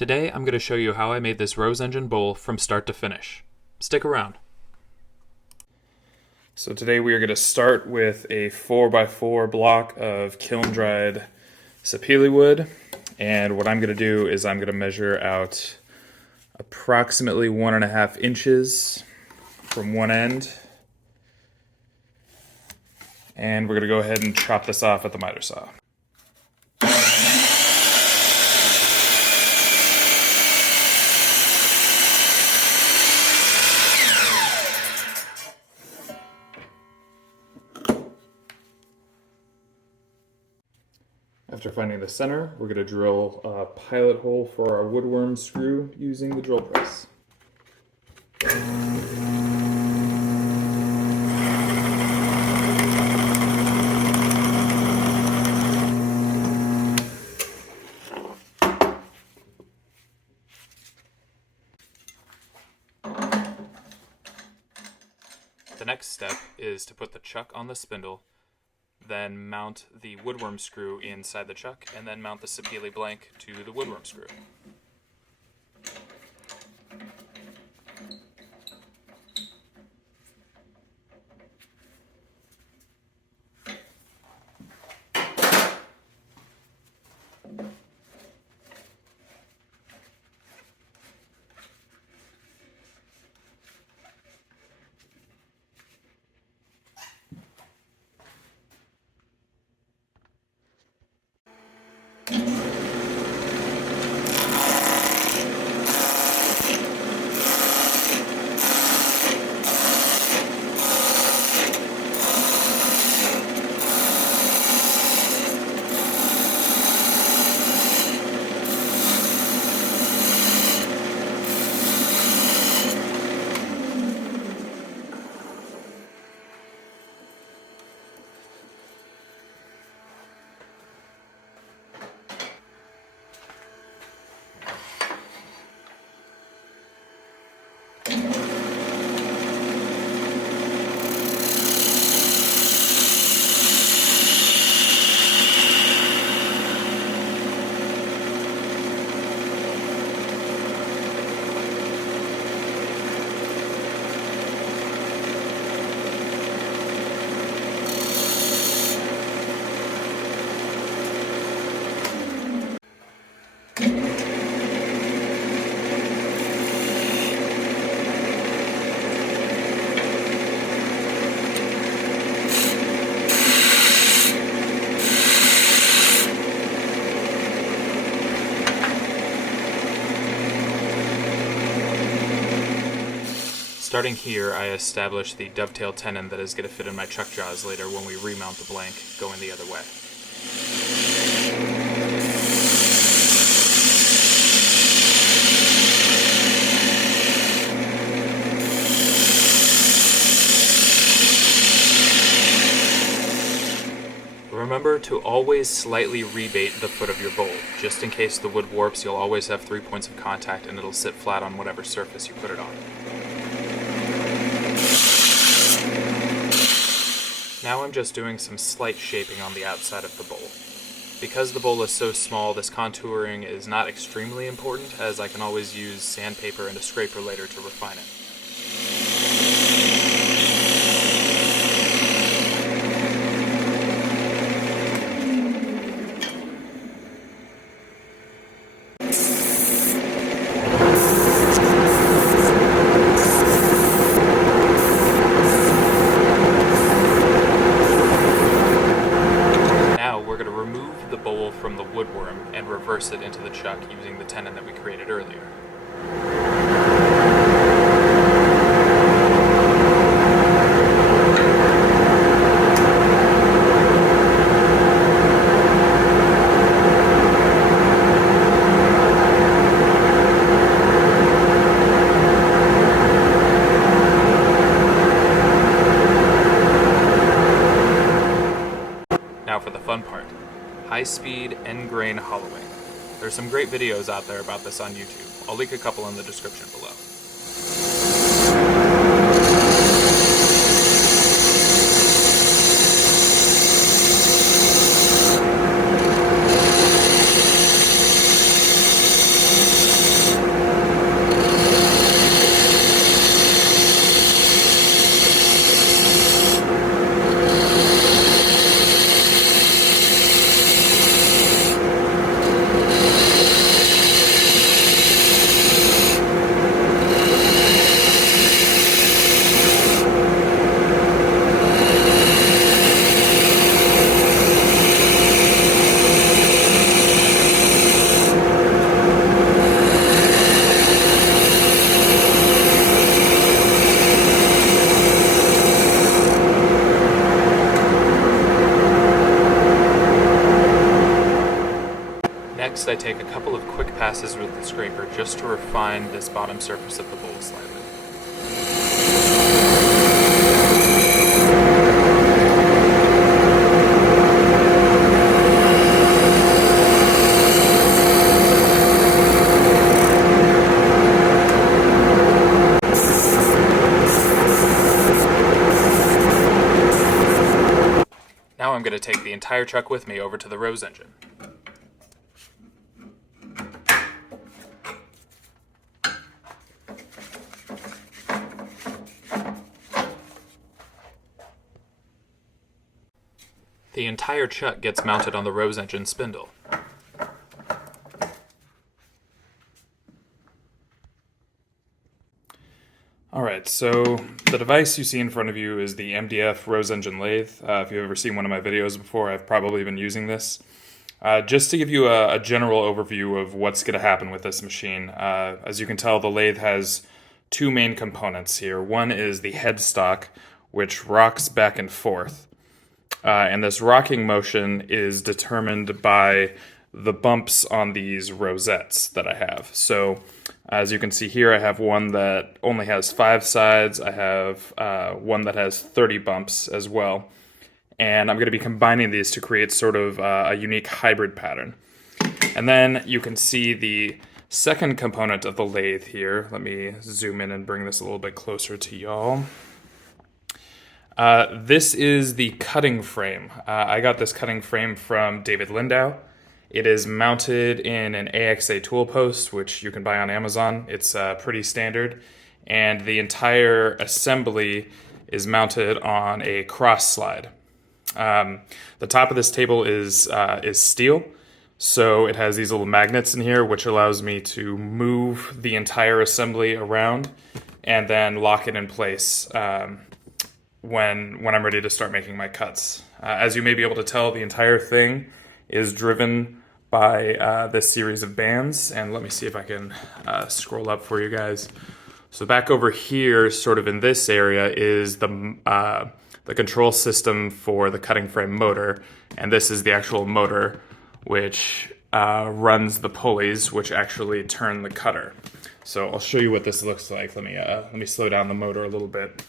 Today I'm going to show you how I made this Rose Engine bowl from start to finish. Stick around. So today we are going to start with a 4x4 block of kiln-dried sapele wood, and what I'm going to do is I'm going to measure out approximately 1.5 inches from one end, and we're going to go ahead and chop this off at the miter saw. After finding the center, we're going to drill a pilot hole for our woodworm screw using the drill press. The next step is to put the chuck on the spindle, then mount the woodworm screw inside the chuck, and then mount the sapele blank to the woodworm screw. Starting here, I established the dovetail tenon that is going to fit in my chuck jaws later when we remount the blank going the other way. Remember to always slightly rebate the foot of your bowl. Just in case the wood warps, you'll always have 3 points of contact and it'll sit flat on whatever surface you put it on. Now I'm just doing some slight shaping on the outside of the bowl. Because the bowl is so small, this contouring is not extremely important, as I can always use sandpaper and a scraper later to refine it. From the woodworm and reverse it into the chuck using the tenon that we created earlier. Now for the fun part. High-speed end-grain hollowing. There's some great videos out there about this on YouTube. I'll link a couple in the description below. Next, I take a couple of quick passes with the scraper just to refine this bottom surface of the bowl slightly. Now I'm going to take the entire truck with me over to the Rose engine. The entire chuck gets mounted on the Rose engine spindle. Alright, so the device you see in front of you is the MDF Rose Engine Lathe. If you've ever seen one of my videos before, I've probably been using this. Just to give you a general overview of what's going to happen with this machine, as you can tell, the lathe has two main components here. One is the headstock, which rocks back and forth. And this rocking motion is determined by the bumps on these rosettes that I have. So as you can see here, I have one that only has 5 sides. I have one that has 30 bumps as well. And I'm going to be combining these to create sort of a unique hybrid pattern. And then you can see the second component of the lathe here. Let me zoom in and bring this a little bit closer to y'all. This is the cutting frame. I got this cutting frame from David Lindau. It is mounted in an AXA tool post, which you can buy on Amazon. It's pretty standard. And the entire assembly is mounted on a cross slide. The top of this table is steel, so it has these little magnets in here, which allows me to move the entire assembly around and then lock it in place when I'm ready to start making my cuts. As you may be able to tell, the entire thing is driven by this series of bands, and let me see if I can scroll up for you guys. So back over here, sort of in this area, is the control system for the cutting frame motor, and this is the actual motor which runs the pulleys which actually turn the cutter. So I'll show you what this looks like. Let me slow down the motor a little bit.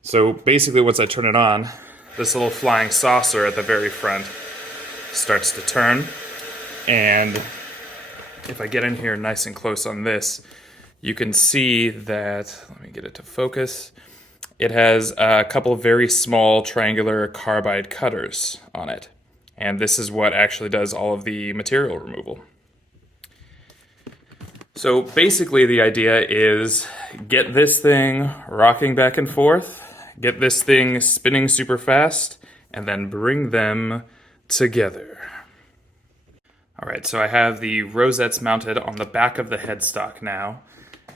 So basically once I turn it on, this little flying saucer at the very front starts to turn, and if I get in here nice and close on this, you can see that, let me get it to focus, it has a couple of very small triangular carbide cutters on it. And this is what actually does all of the material removal. So basically the idea is get this thing rocking back and forth, get this thing spinning super fast, and then bring them together. Alright, so I have the rosettes mounted on the back of the headstock now.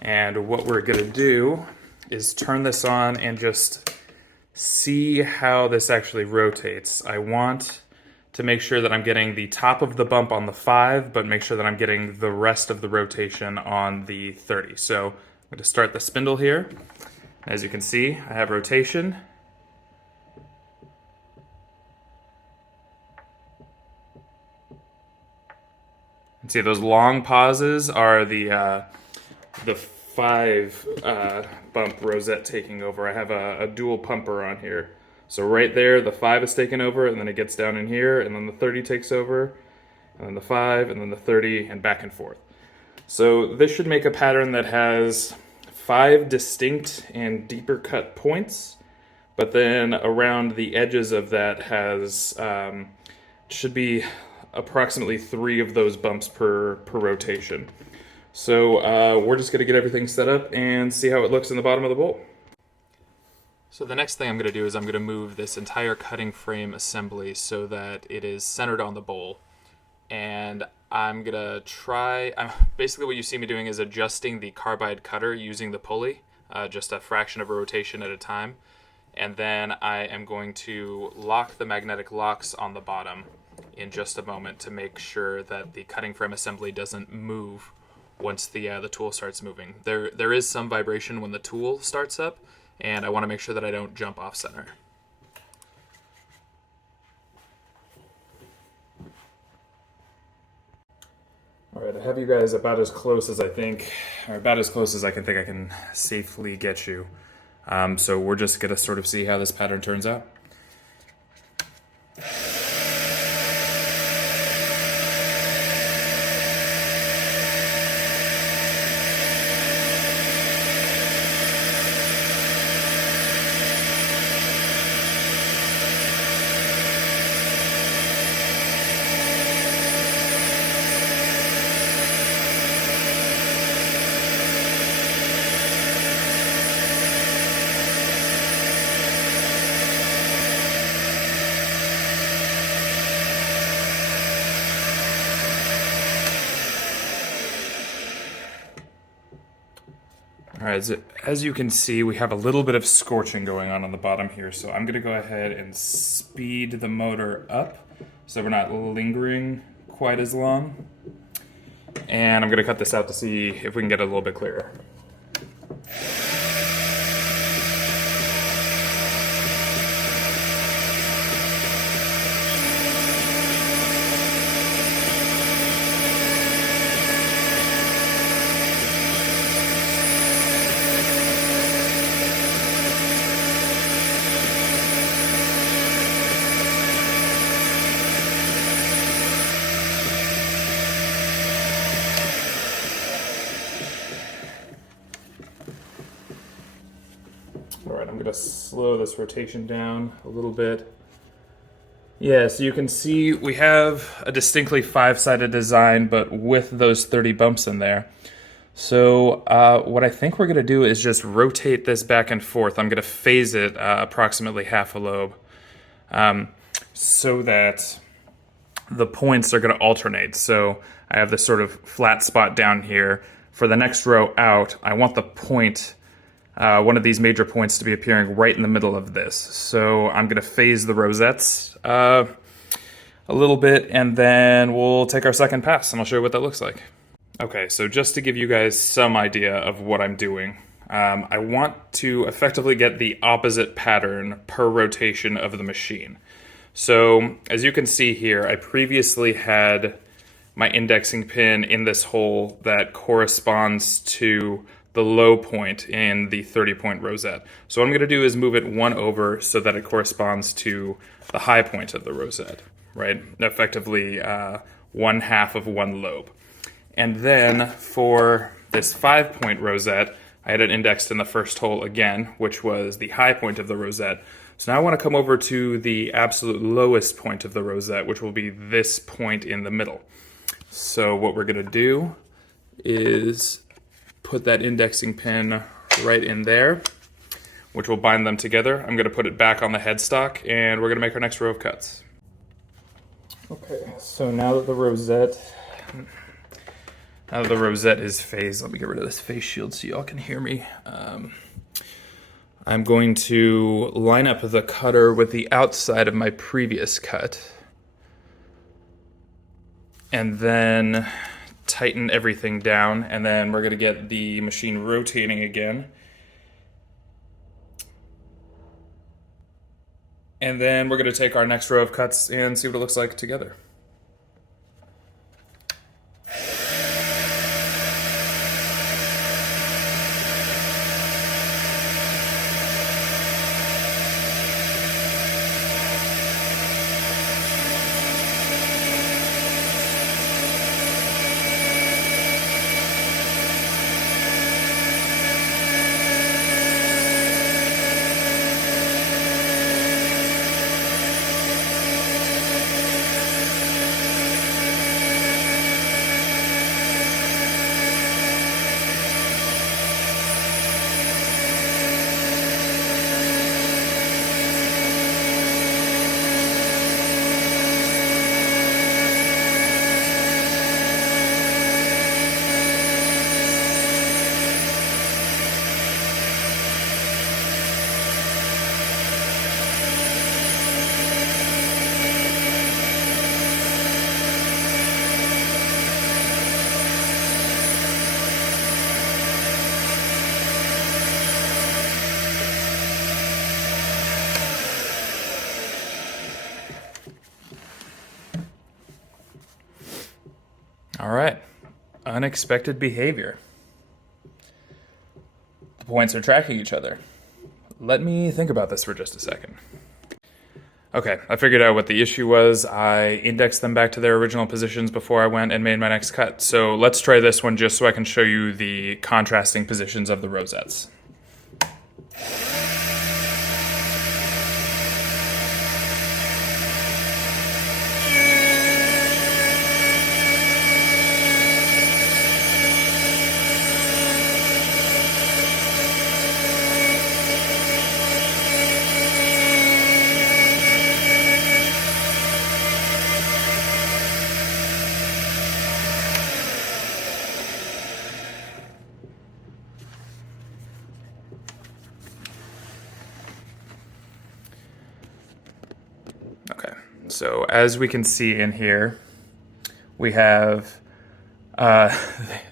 And what we're going to do is turn this on and just see how this actually rotates. I want to make sure that I'm getting the top of the bump on the 5, but make sure that I'm getting the rest of the rotation on the 30. So I'm going to start the spindle here. As you can see, I have rotation. And see, those long pauses are the 5 bump rosette taking over. I have a dual pumper on here. So right there, the 5 is taken over, and then it gets down in here, and then the 30 takes over, and then the 5, and then the 30, and back and forth. So this should make a pattern that has 5 distinct and deeper cut points, but then around the edges of that has, should be approximately 3 of those bumps per rotation. So we're just going to get everything set up and see how it looks in the bottom of the bowl. So the next thing I'm going to do is I'm going to move this entire cutting frame assembly so that it is centered on the bowl. And I'm going to try, basically what you see me doing is adjusting the carbide cutter using the pulley, just a fraction of a rotation at a time. And then I am going to lock the magnetic locks on the bottom in just a moment to make sure that the cutting frame assembly doesn't move once the tool starts moving. There is some vibration when the tool starts up, and I want to make sure that I don't jump off center. All right, I have you guys about as close as I think, or about as close as I can think I can safely get you. So we're just gonna sort of see how this pattern turns out. All right, as you can see, we have a little bit of scorching going on the bottom here, so I'm gonna go ahead and speed the motor up so we're not lingering quite as long. And I'm gonna cut this out to see if we can get it a little bit clearer. All right, I'm gonna slow this rotation down a little bit. Yeah, so you can see we have a distinctly five-sided design, but with those 30 bumps in there. So what I think we're gonna do is just rotate this back and forth. I'm gonna phase it approximately half a lobe so that the points are gonna alternate. So I have this sort of flat spot down here. For the next row out, I want the point, one of these major points, to be appearing right in the middle of this. So I'm going to phase the rosettes a little bit, and then we'll take our second pass, and I'll show you what that looks like. Okay, so just to give you guys some idea of what I'm doing, I want to effectively get the opposite pattern per rotation of the machine. So as you can see here, I previously had my indexing pin in this hole that corresponds to the low point in the 30-point rosette. So what I'm going to do is move it one over so that it corresponds to the high point of the rosette, right? Effectively 1/2 of one lobe. And then for this 5-point rosette, I had it indexed in the first hole again, which was the high point of the rosette. So now I want to come over to the absolute lowest point of the rosette, which will be this point in the middle. So what we're going to do is put that indexing pin right in there, which will bind them together. I'm going to put it back on the headstock, and we're going to make our next row of cuts. Okay, so now that the rosette is phased, let me get rid of this face shield so y'all can hear me. I'm going to line up the cutter with the outside of my previous cut, and then tighten everything down, and then we're going to get the machine rotating again. And then we're going to take our next row of cuts and see what it looks like together. unexpected behavior. The points are tracking each other. Let me think about this for just a second. Okay, I figured out what the issue was. I indexed them back to their original positions before I went and made my next cut. So let's try this one just so I can show you the contrasting positions of the rosettes. Okay, so as we can see in here, we have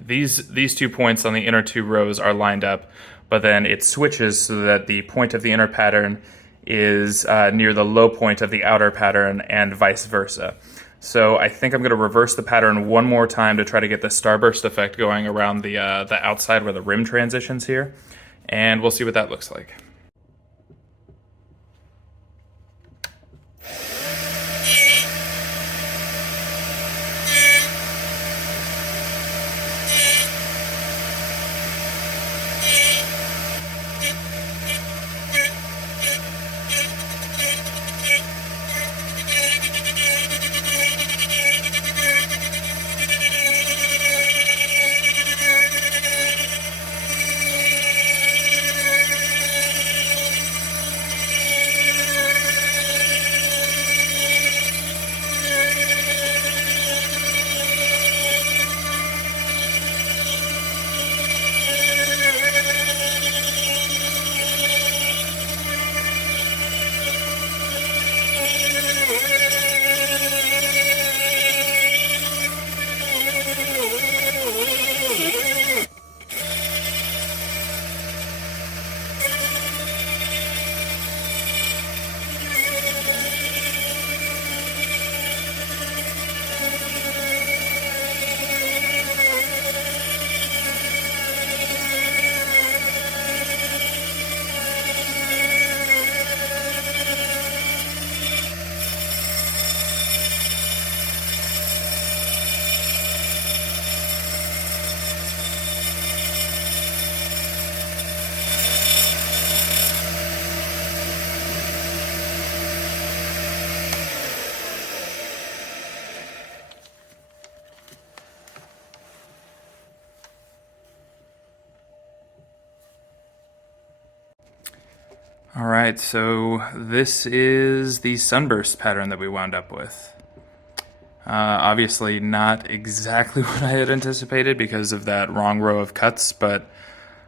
these 2 points on the inner 2 rows are lined up, but then it switches so that the point of the inner pattern is near the low point of the outer pattern and vice versa. So I think I'm going to reverse the pattern one more time to try to get the starburst effect going around the outside where the rim transitions here, and we'll see what that looks like. All right, so this is the sunburst pattern that we wound up with. Obviously not exactly what I had anticipated because of that wrong row of cuts, but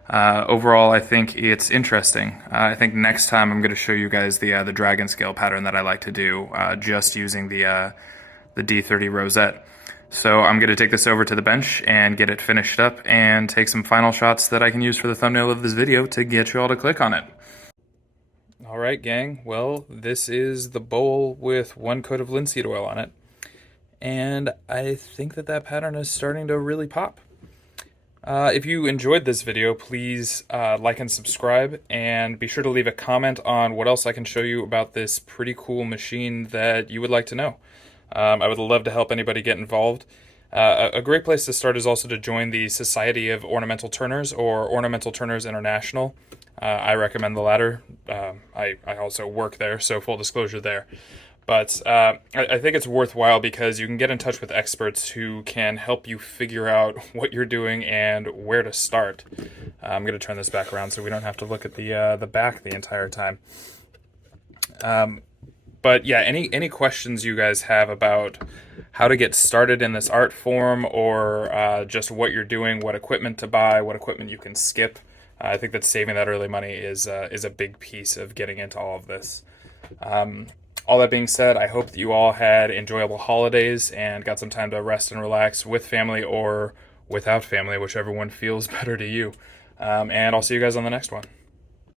overall I think it's interesting. I think next time I'm going to show you guys the dragon scale pattern that I like to do, just using the D30 rosette. So I'm going to take this over to the bench and get it finished up and take some final shots that I can use for the thumbnail of this video to get you all to click on it. Alright gang, well this is the bowl with 1 coat of linseed oil on it, and I think that pattern is starting to really pop. If you enjoyed this video, please like and subscribe, and be sure to leave a comment on what else I can show you about this pretty cool machine that you would like to know. I would love to help anybody get involved. A great place to start is also to join the Society of Ornamental Turners, or Ornamental Turners International. I recommend the latter. I also work there, so full disclosure there. But I think it's worthwhile because you can get in touch with experts who can help you figure out what you're doing and where to start. I'm going to turn this back around so we don't have to look at the back the entire time. But yeah, any questions you guys have about how to get started in this art form, or just what you're doing, what equipment to buy, what equipment you can skip, I think that saving that early money is a big piece of getting into all of this. All that being said, I hope that you all had enjoyable holidays and got some time to rest and relax with family or without family, whichever one feels better to you. And I'll see you guys on the next one.